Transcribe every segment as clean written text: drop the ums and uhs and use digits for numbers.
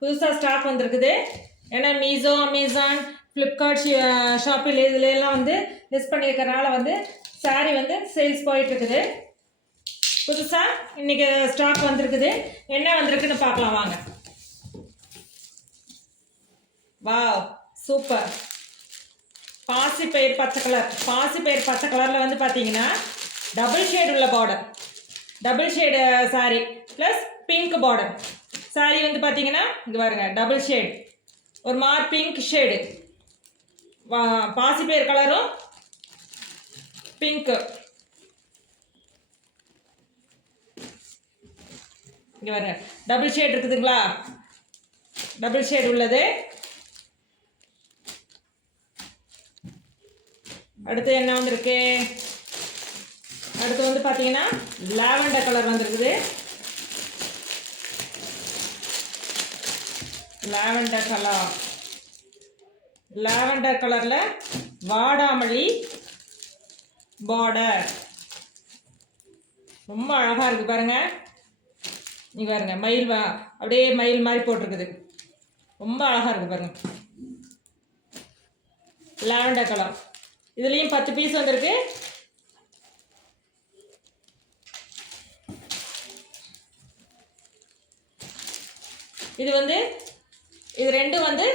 புதுசாக ஸ்டாக் வந்திருக்குது. ஏன்னா மீஷோ, அமேசான், ஃப்ளிப்கார்ட், ஷாப்பில் இதுல எல்லாம் வந்து லிஸ்ட் பண்ணியிருக்கறனால வந்து சாரீ வந்து சேல்ஸ் போயிட்டுருக்குது. புதுசாக இன்றைக்கி ஸ்டாக் வந்திருக்குது. என்ன வந்திருக்குன்னு பார்க்கலாம் வாங்க. Wow, super. பாசிப்பயிர் பச்சை கலர். பாசிப்பயிர் பச்சை கலரில் வந்து பார்த்தீங்கன்னா டபுள் ஷேடு உள்ள border, double shade sari plus pink border. Sari வந்து பார்த்தீங்கன்னா இங்கே பாருங்க, டபுள் ஷேடு, ஒரு மாதிரி பிங்க் ஷேடு, பாசிப்பயிர் கலரும் பிங்க்கு. இங்கே பாருங்க, டபுள் ஷேட் இருக்குதுங்களா, டபுள் ஷேடு உள்ளது. அடுத்து என்ன வந்திருக்கு? அடுத்து வந்து பார்த்தீங்கன்னா லாவெண்டர் கலர் வந்திருக்குது. லாவெண்டர் கலர், லாவெண்டர் கலரில் வாடாமல்லி பார்டர் ரொம்ப அழகாக இருக்குது பாருங்கள். நீங்கள் பாருங்க, மயில் அப்படியே மயில் மாதிரி போட்டிருக்குது, ரொம்ப அழகாக இருக்குது பாருங்கள். லாவெண்டர் கலர், இதுலேயும் 10 பீஸ் வந்திருக்கு. இது வந்து இது ரெண்டும் வந்து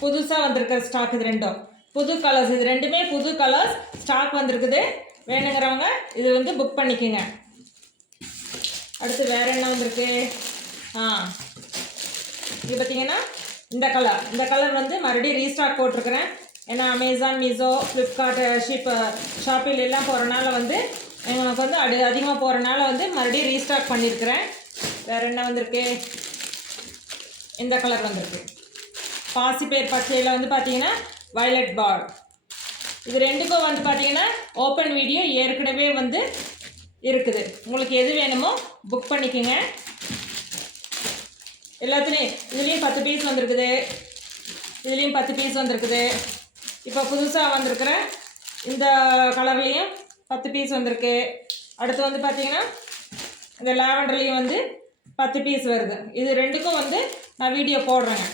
புதுசாக வந்திருக்கிற ஸ்டாக். இது ரெண்டும் புது கலர்ஸ், இது ரெண்டுமே புது கலர்ஸ் ஸ்டாக் வந்திருக்குது. வேணுங்கிறவங்க இது வந்து புக் பண்ணிக்கோங்க. அடுத்து வேறு என்ன வந்திருக்கு? இது பார்த்தீங்கன்னா இந்த கலர் வந்து மறுபடியும் ரீஸ்டாக் போட்டிருக்கிறேன். ஏன்னா அமேசான், மீஷோ, ஃப்ளிப்கார்ட், ஷாப்பில் எல்லாம் போகிறனால வந்து எங்களுக்கு வந்து அதிகமாக போகிறனால வந்து மறுபடியும் ரீஸ்டாக் பண்ணியிருக்கிறேன். வேறு என்ன வந்திருக்கு? இந்த கலர் வந்திருக்கு. பாசிப்பயிர் பச்சையில் வந்து பார்த்தீங்கன்னா வயலட் பார்டர். இது ரெண்டுக்கும் வந்து பார்த்தீங்கன்னா ஓப்பன் வீடியோ ஏற்கனவே வந்து இருக்குது. உங்களுக்கு எது வேணுமோ புக் பண்ணிக்கோங்க. எல்லாத்துலேயும் இதுலேயும் 10 பீஸ் வந்திருக்குது, இதுலேயும் 10 பீஸ் வந்திருக்குது. இப்போ புதுசாக வந்திருக்கிற இந்த கலர்லேயும் 10 பீஸ் வந்திருக்கு. அடுத்து வந்து பார்த்தீங்கன்னா இந்த லாவெண்டர்லேயும் வந்து 10 பீஸ் வருது. இது ரெண்டுக்கும் வந்து நான் வீடியோ போடுறேங்க.